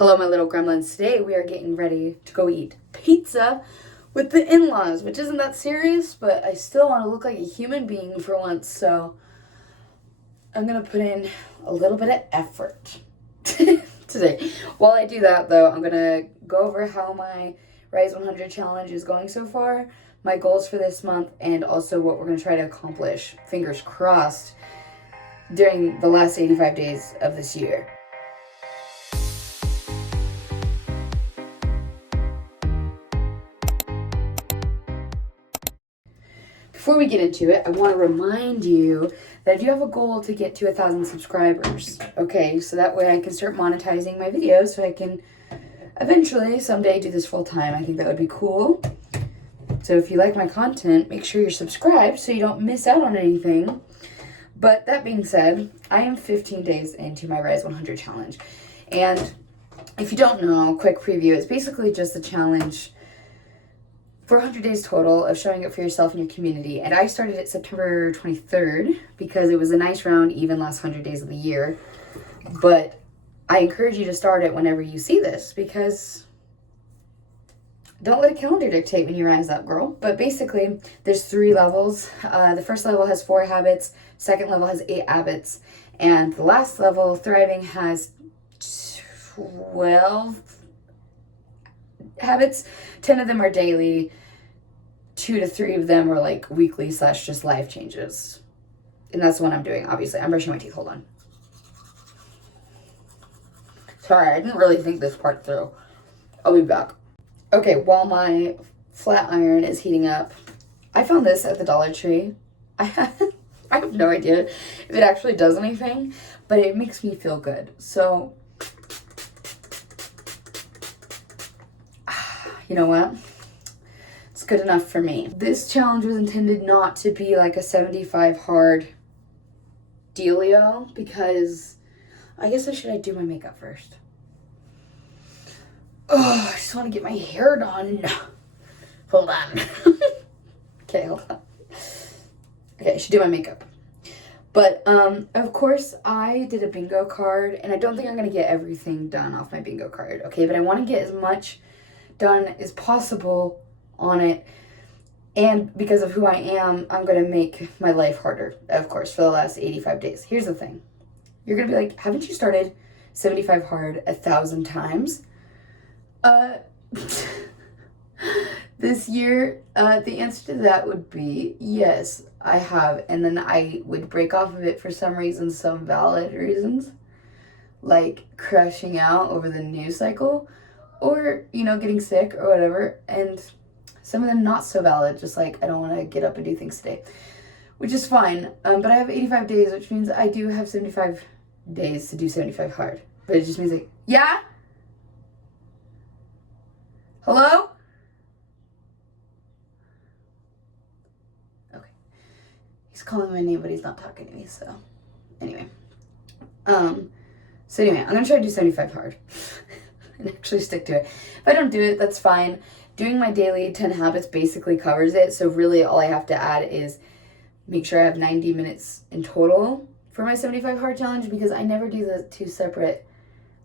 Hello, my little gremlins. Today we are getting ready to go eat pizza with the in-laws, which isn't that serious, but I still want to look like a human being for once, so I'm going to put in a little bit of effort today. While I do that, though, I'm going to go over how my Rise 100 challenge is going so far, my goals for this month, and also what we're going to try to accomplish, fingers crossed, during the last 85 days of this year. Before we get into it, I want to remind you that if you have a goal to get to 1,000 subscribers, okay, so that way I can start monetizing my videos so I can eventually someday do this full time. I think that would be cool. So if you like my content, make sure you're subscribed so you don't miss out on anything. But that being said, I am 15 days into my Rise 100 challenge. And if you don't know, quick preview, it's basically just a challenge for 100 days total of showing up for yourself and your community. And I started it September 23rd because it was a nice round, even last 100 days of the year. But I encourage you to start it whenever you see this because don't let a calendar dictate when you rise up, girl. But basically, there's 3 levels. The first level has 4 habits. Second level has 8 habits. And the last level, Thriving, has 12 habits. 10 of them are daily. 2 to 3 of them are like weekly / just life changes. And that's the one I'm doing, obviously. I'm brushing my teeth. Hold on. Sorry, I didn't really think this part through. I'll be back. Okay, while my flat iron is heating up, I found this at the Dollar Tree. I have no idea if it actually does anything, but it makes me feel good. So, you know what? It's good enough for me. This challenge was intended not to be like a 75 hard dealio because I guess I do my makeup first. Oh, I just want to get my hair done. Hold on. Okay, hold on. Okay, I should do my makeup. But, of course, I did a bingo card, and I don't think I'm going to get everything done off my bingo card, okay? But I want to get as much done as possible on it. And because of who I am, I'm going to make my life harder, of course, for the last 85 days. Here's the thing. You're going to be like, haven't you started 75 hard 1,000 times? This year, the answer to that would be yes, I have. And then I would break off of it for some reason, some valid reasons, like crashing out over the news cycle or, getting sick or whatever. And some of them not so valid, just like I don't want to get up and do things today, which is fine. But I have 85 days, which means I do have 75 days to do 75 hard. But it just means like, yeah? Hello? Okay. He's calling my name, but he's not talking to me, so anyway. I'm gonna try to do 75 hard and actually stick to it. If I don't do it, that's fine. Doing my daily 10 habits basically covers it, so really all I have to add is make sure I have 90 minutes in total for my 75 hard challenge because I never do the 2 separate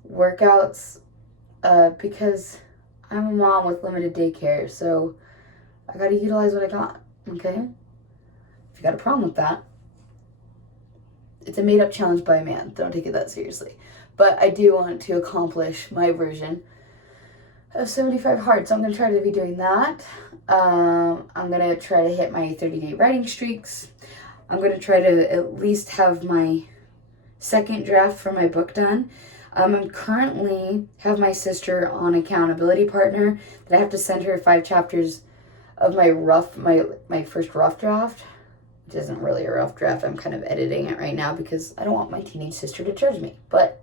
workouts because I'm a mom with limited daycare, so I gotta utilize what I got, okay? If you got a problem with that, it's a made-up challenge by a man. Don't take it that seriously. But I do want to accomplish my version of 75 hard, so I'm gonna try to be doing that. I'm gonna try to hit my 30-day writing streaks. I'm gonna try to at least have my second draft for my book done. I'm currently have my sister on accountability partner that I have to send her 5 chapters of my first rough draft, which isn't really a rough draft. I'm kind of editing it right now because I don't want my teenage sister to judge me. But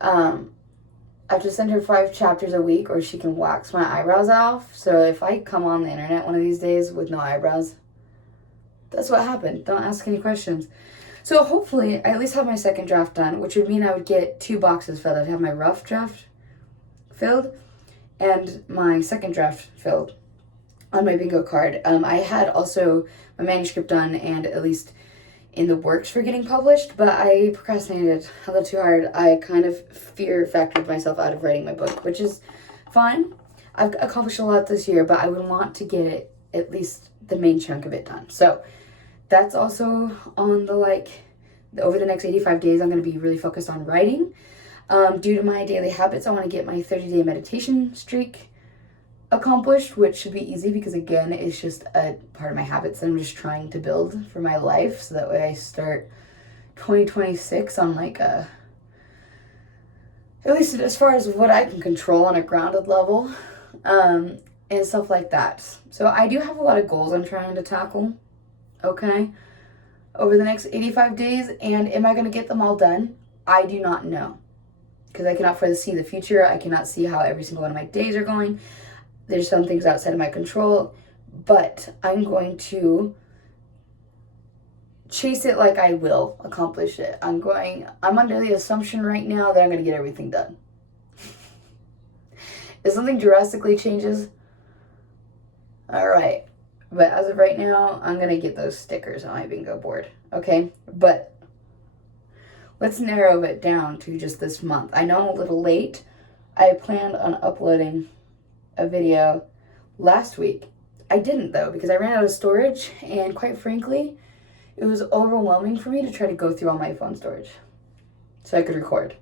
I have to send her 5 chapters a week or she can wax my eyebrows off. So if I come on the internet one of these days with no eyebrows, that's what happened. Don't ask any questions. So hopefully I at least have my second draft done, which would mean I would get 2 boxes filled. I'd have my rough draft filled and my second draft filled on my bingo card. I had also my manuscript done and at least in the works for getting published, but I procrastinated a little too hard. I kind of fear factored myself out of writing my book, which is fine. I've accomplished a lot this year, but I would want to get it, at least the main chunk of it, done. So that's also on the over the next 85 days, I'm going to be really focused on writing. Due to my daily habits, I want to get my 30-day meditation streak accomplished, which should be easy because, again, it's just a part of my habits that I'm just trying to build for my life, so that way I start 2026 on at least as far as what I can control on a grounded level, and stuff like that. So I do have a lot of goals I'm trying to tackle, okay, over the next 85 days, and am I going to get them all done? I do not know, because I cannot foresee the future. I cannot see how every single one of my days are going. There's some things outside of my control, but I'm going to chase it like I will accomplish it. I'm under the assumption right now that I'm going to get everything done. If something drastically changes, all right. But as of right now, I'm going to get those stickers on my bingo board, okay? But let's narrow it down to just this month. I know I'm a little late. I planned on uploading a video last week. I didn't, though, because I ran out of storage, and quite frankly, it was overwhelming for me to try to go through all my phone storage so I could record,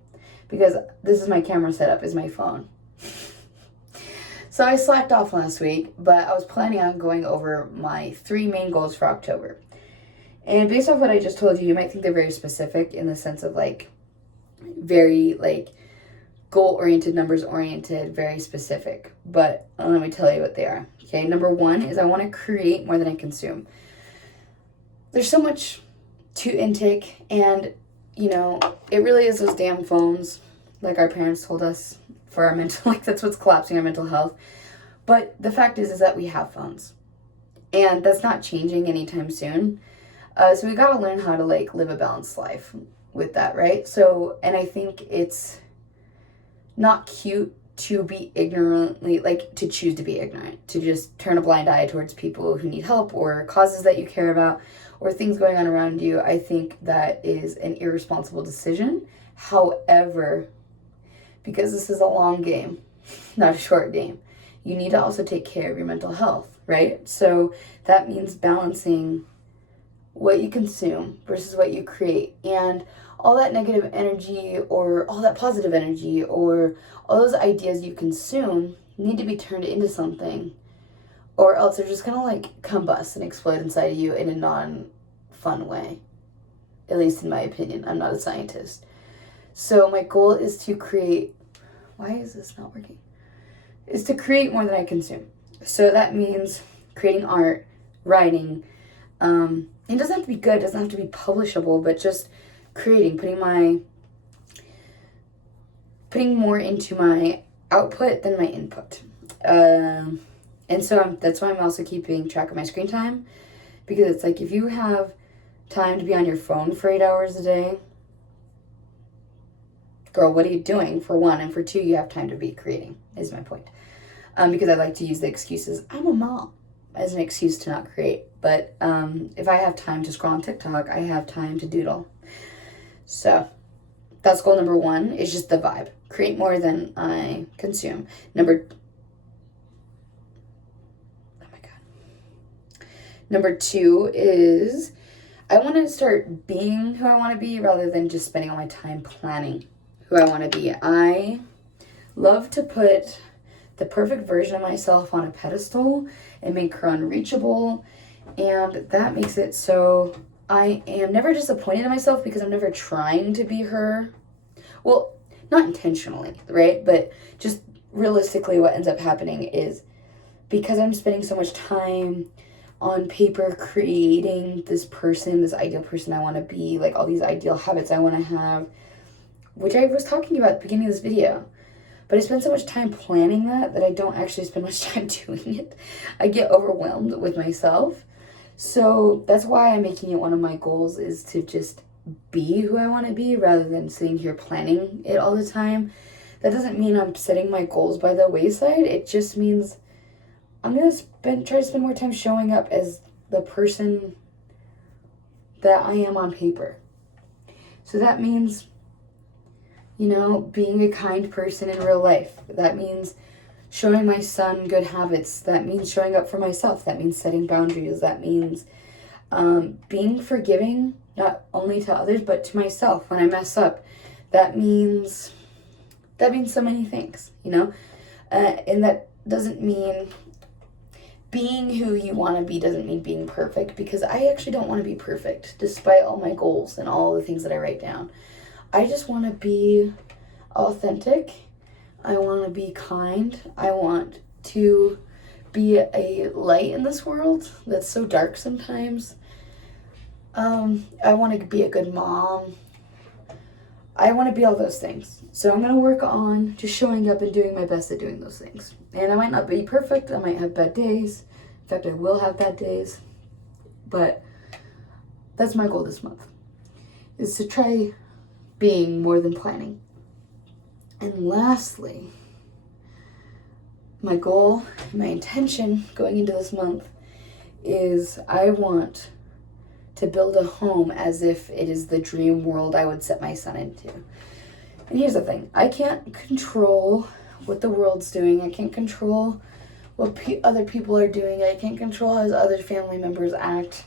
because this is my camera setup, is my phone. So I slacked off last week, but I was planning on going over my 3 main goals for October. And based off what I just told you, you might think they're very specific in the sense of very goal-oriented, numbers-oriented, very specific. But let me tell you what they are. Okay, number 1 is I want to create more than I consume. There's so much to intake, and, it really is those damn phones, like our parents told us, for our mental, that's what's collapsing our mental health. But the fact is that we have phones, and that's not changing anytime soon. So we got to learn how to live a balanced life with that, right? So, and I think it's not cute to be ignorantly, to choose to be ignorant, to just turn a blind eye towards people who need help or causes that you care about or things going on around you. I think that is an irresponsible decision. However, because this is a long game, not a short game, you need to also take care of your mental health, right? So that means balancing what you consume versus what you create. And all that negative energy or all that positive energy or all those ideas you consume need to be turned into something, or else they're just going to combust and explode inside of you in a non-fun way. At least in my opinion. I'm not a scientist. So my goal is to create, why is this not working? Is to create more than I consume. So that means creating art, writing. It doesn't have to be good, it doesn't have to be publishable, but just creating, putting more into my output than my input. And so that's why I'm also keeping track of my screen time, because it's if you have time to be on your phone for 8 hours a day, girl, what are you doing, for one? And for two, you have time to be creating, is my point. Because I like to use the excuses, I'm a mom, as an excuse to not create. But if I have time to scroll on TikTok, I have time to doodle. So that's goal number 1, is just the vibe. Create more than I consume. Number 2 is I want to start being who I want to be rather than just spending all my time planning who I want to be. I love to put the perfect version of myself on a pedestal and make her unreachable, and that makes it so I am never disappointed in myself because I'm never trying to be her. Well, not intentionally, right? But just realistically what ends up happening is because I'm spending so much time on paper creating this person, this ideal person I want to be, all these ideal habits I want to have, which I was talking about at the beginning of this video. But I spend so much time planning that I don't actually spend much time doing it. I get overwhelmed with myself. So that's why I'm making it one of my goals, is to just be who I want to be rather than sitting here planning it all the time. That doesn't mean I'm setting my goals by the wayside. It just means I'm going to try to spend more time showing up as the person that I am on paper. So that means, you know, being a kind person in real life. That means showing my son good habits. That means showing up for myself. That means setting boundaries. That means being forgiving, not only to others, but to myself when I mess up. That means so many things, you know? And that doesn't mean being who you want to be, doesn't mean being perfect, because I actually don't want to be perfect, despite all my goals and all the things that I write down. I just want to be authentic. I want to be kind. I want to be a light in this world that's so dark sometimes. I want to be a good mom. I want to be all those things. So I'm going to work on just showing up and doing my best at doing those things. And I might not be perfect. I might have bad days. In fact, I will have bad days. But that's my goal this month, is to try being more than planning. And lastly, my goal, my intention going into this month is I want to build a home as if it is the dream world I would set my son into. And here's the thing. I can't control what the world's doing. I can't control what other people are doing. I can't control how his other family members act.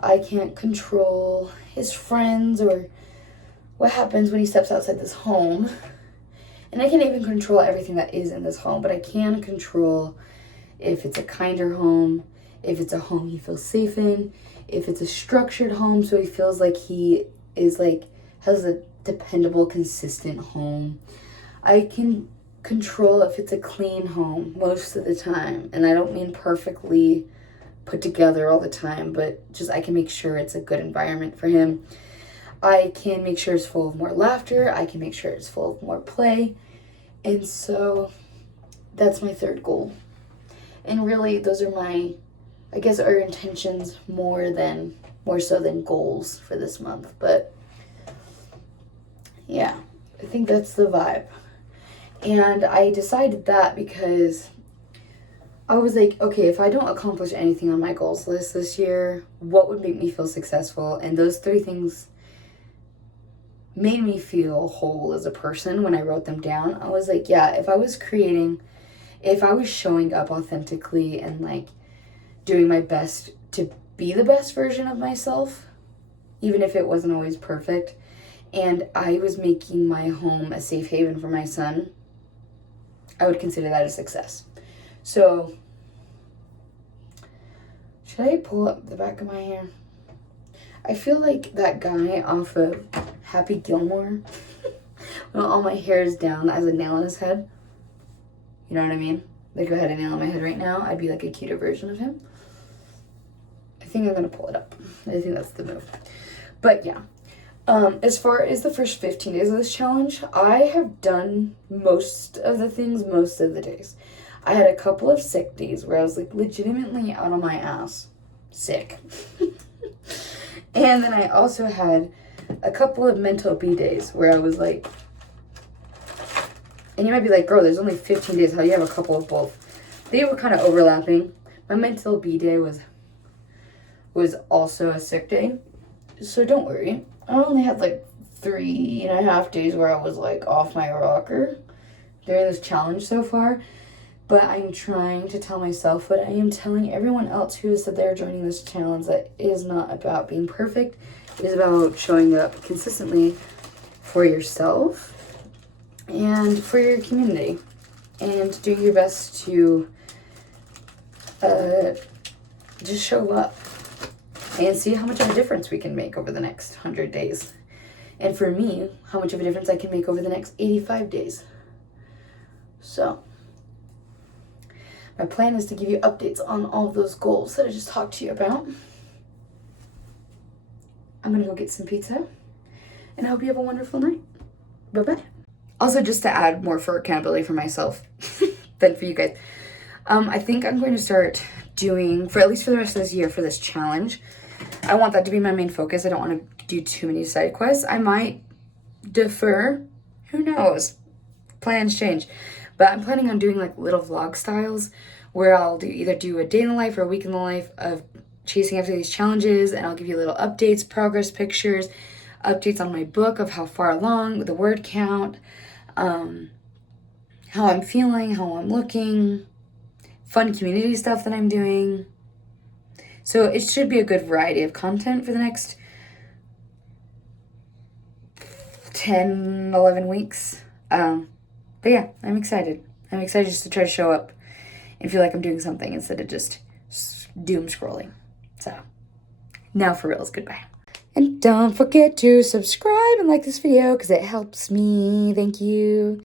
I can't control his friends or what happens when he steps outside this home. And I can't even control everything that is in this home, but I can control if it's a kinder home, if it's a home he feels safe in, if it's a structured home so he feels like he is has a dependable, consistent home. I can control if it's a clean home most of the time, and I don't mean perfectly put together all the time, but just I can make sure it's a good environment for him. I can make sure it's full of more laughter. I can make sure it's full of more play. And so that's my third goal. And really, those are my, I guess, our intentions more so than goals for this month. But yeah, I think that's the vibe. And I decided that because I was like, okay, if I don't accomplish anything on my goals list this year, what would make me feel successful? And those three things made me feel whole as a person when I wrote them down. I was like, yeah, if I was showing up authentically and doing my best to be the best version of myself, even if it wasn't always perfect, and I was making my home a safe haven for my son, I would consider that a success. So, should I pull up the back of my hair? I feel like that guy off of Happy Gilmore, when all my hair is down, that has a nail in his head. You know what I mean? Like if I had a nail in my head right now, I'd be like a cuter version of him. I think I'm going to pull it up. I think that's the move. But yeah. As far as the first 15 days of this challenge, I have done most of the things most of the days. I had a couple of sick days where I was legitimately out on my ass. Sick. And then I also had a couple of mental B days where I was and you might be like, girl, there's only 15 days. How do you have a couple of both? They were kind of overlapping. My mental B day was also a sick day. So don't worry. I only had 3.5 days where I was off my rocker during this challenge so far. But I'm trying to tell myself what I am telling everyone else who has said they're joining this challenge, that it is not about being perfect. It is about showing up consistently for yourself and for your community and doing your best to just show up and see how much of a difference we can make over the next 100 days. And for me, how much of a difference I can make over the next 85 days. So my plan is to give you updates on all of those goals that I just talked to you about. I'm going to go get some pizza, and I hope you have a wonderful night. Bye-bye. Also, just to add more for accountability for myself than for you guys, I think I'm going to start doing, for at least for the rest of this year, for this challenge, I want that to be my main focus. I don't want to do too many side quests. I might defer. Who knows? Plans change. But I'm planning on doing little vlog styles where I'll either do a day in the life or a week in the life of chasing after these challenges, and I'll give you little updates, progress pictures, updates on my book of how far along with the word count, how I'm feeling, how I'm looking, fun community stuff that I'm doing. So it should be a good variety of content for the next 10, 11 weeks. But yeah, I'm excited. I'm excited just to try to show up and feel like I'm doing something instead of just doom scrolling. So now for reals, goodbye. And don't forget to subscribe and like this video because it helps me. Thank you.